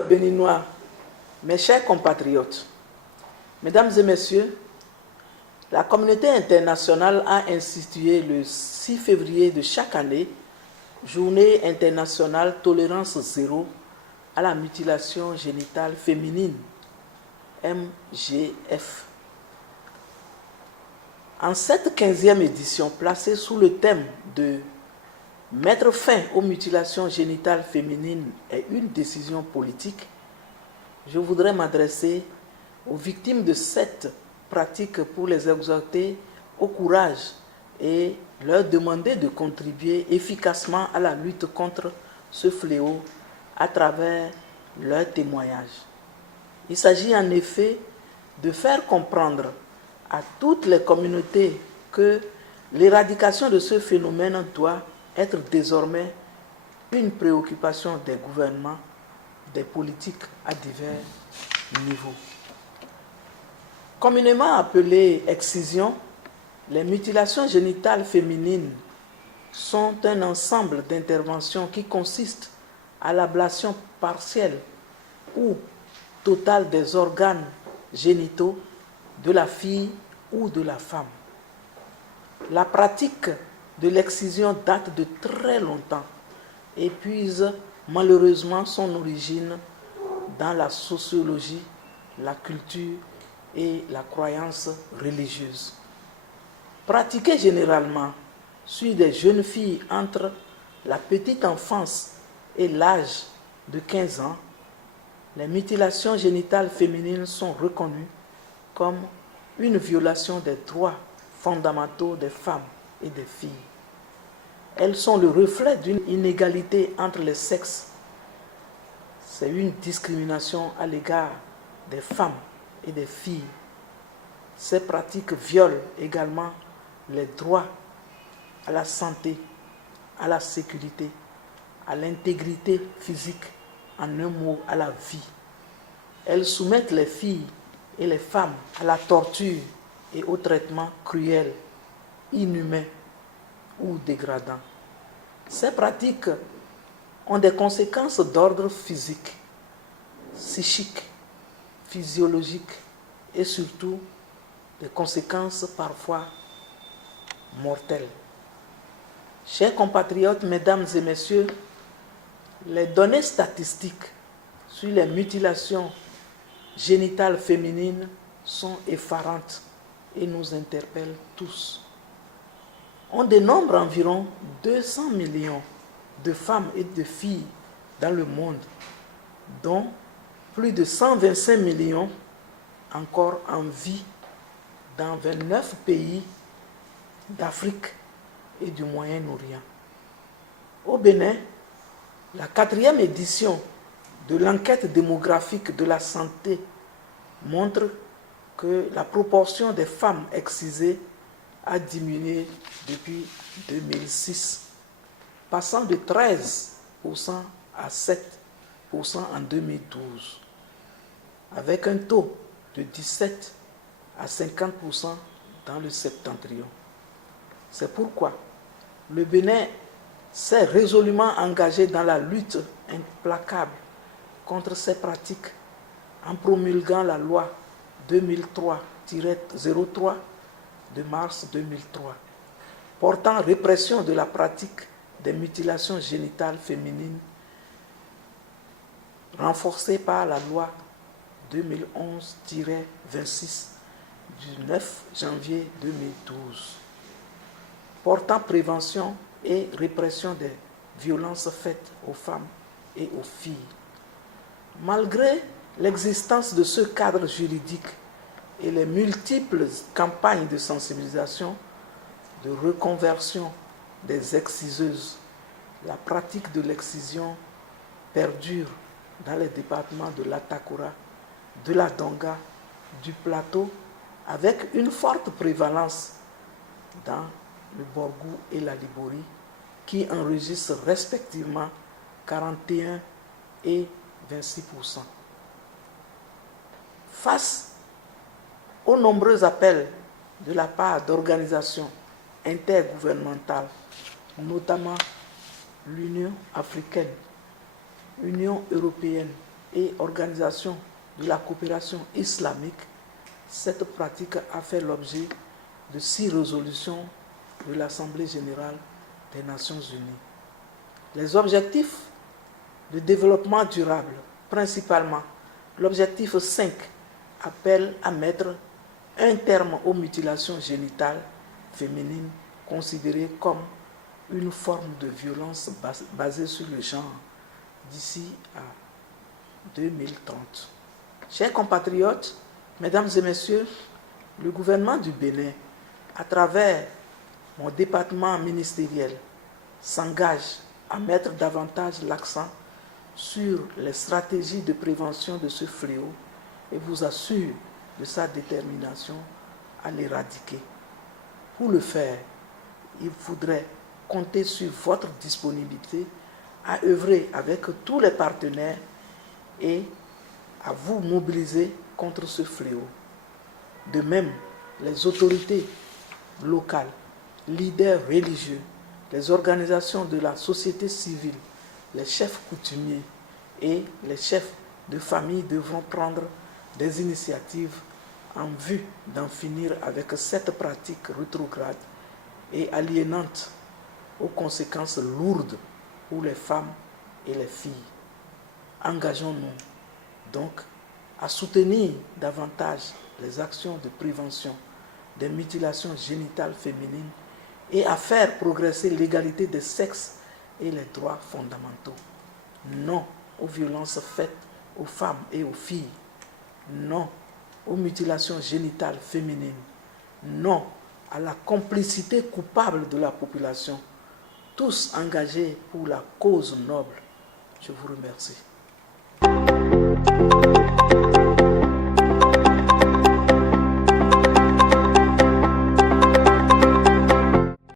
béninois, mes chers compatriotes, mesdames et messieurs, la communauté internationale a institué le 6 février de chaque année Journée internationale tolérance zéro à la mutilation génitale féminine, MGF. En cette 15e édition, placée sous le thème de mettre fin aux mutilations génitales féminines est une décision politique, je voudrais m'adresser aux victimes de cette pratique pour les exhorter au courage et leur demander de contribuer efficacement à la lutte contre ce fléau à travers leurs témoignages. Il s'agit en effet de faire comprendre à toutes les communautés que l'éradication de ce phénomène doit être désormais une préoccupation des gouvernements, des politiques à divers niveaux. Communément appelées excisions, les mutilations génitales féminines sont un ensemble d'interventions qui consistent à l'ablation partielle ou totale des organes génitaux de la fille ou de la femme. La pratique de l'excision date de très longtemps et puise malheureusement son origine dans la sociologie, la culture et la croyance religieuse. Pratiquée généralement sur des jeunes filles entre la petite enfance et l'âge de 15 ans, les mutilations génitales féminines sont reconnues comme une violation des droits fondamentaux des femmes et des filles. Elles sont le reflet d'une inégalité entre les sexes. C'est une discrimination à l'égard des femmes et des filles. Ces pratiques violent également les droits à la santé, à la sécurité, à l'intégrité physique, en un mot, à la vie. Elles soumettent les filles et les femmes à la torture et au traitement cruel, inhumain ou dégradant. Ces pratiques ont des conséquences d'ordre physique, psychique, physiologique et surtout des conséquences parfois mortelles. Chers compatriotes, mesdames et messieurs, les données statistiques sur les mutilations génitales féminines sont effarantes et nous interpellent tous. On dénombre environ 200 millions de femmes et de filles dans le monde, dont plus de 125 millions encore en vie dans 29 pays d'Afrique et du Moyen-Orient. Au Bénin, la 4e édition de l'enquête démographique de la santé montre que la proportion des femmes excisées a diminué depuis 2006, passant de 13% à 7% en 2012, avec un taux de 17 à 50% dans le septentrion. C'est pourquoi le Bénin s'est résolument engagé dans la lutte implacable contre ces pratiques en promulguant la loi 2003-03 de mars 2003, portant répression de la pratique des mutilations génitales féminines, renforcée par la loi 2011-26 du 9 janvier 2012, portant prévention et répression des violences faites aux femmes et aux filles. Malgré l'existence de ce cadre juridique et les multiples campagnes de sensibilisation, de reconversion des exciseuses, la pratique de l'excision perdure dans les départements de l'Atakura, de la Donga, du Plateau, avec une forte prévalence dans le Borgou et la Liborie, qui enregistrent respectivement 41 et 26%. Face aux nombreux appels de la part d'organisations intergouvernementales, notamment l'Union africaine, l'Union européenne et Organisation de la coopération islamique, cette pratique a fait l'objet de 6 résolutions de l'Assemblée générale des Nations unies. Les objectifs de développement durable, principalement l'objectif 5, appelle à mettre un terme aux mutilations génitales féminines considérées comme une forme de violence basée sur le genre d'ici à 2030. Chers compatriotes, mesdames et messieurs, le gouvernement du Bénin, à travers mon département ministériel, s'engage à mettre davantage l'accent sur les stratégies de prévention de ce fléau et vous assure de sa détermination à l'éradiquer. Pour le faire, il faudrait compter sur votre disponibilité à œuvrer avec tous les partenaires et à vous mobiliser contre ce fléau. De même, les autorités locales, leaders religieux, les organisations de la société civile, les chefs coutumiers et les chefs de famille devront prendre des initiatives en vue d'en finir avec cette pratique rétrograde et aliénante aux conséquences lourdes pour les femmes et les filles. Engageons-nous donc à soutenir davantage les actions de prévention des mutilations génitales féminines et à faire progresser l'égalité des sexes et les droits fondamentaux. Non aux violences faites aux femmes et aux filles. Non aux mutilations génitales féminines. Non à la complicité coupable de la population. Tous engagés pour la cause noble. Je vous remercie.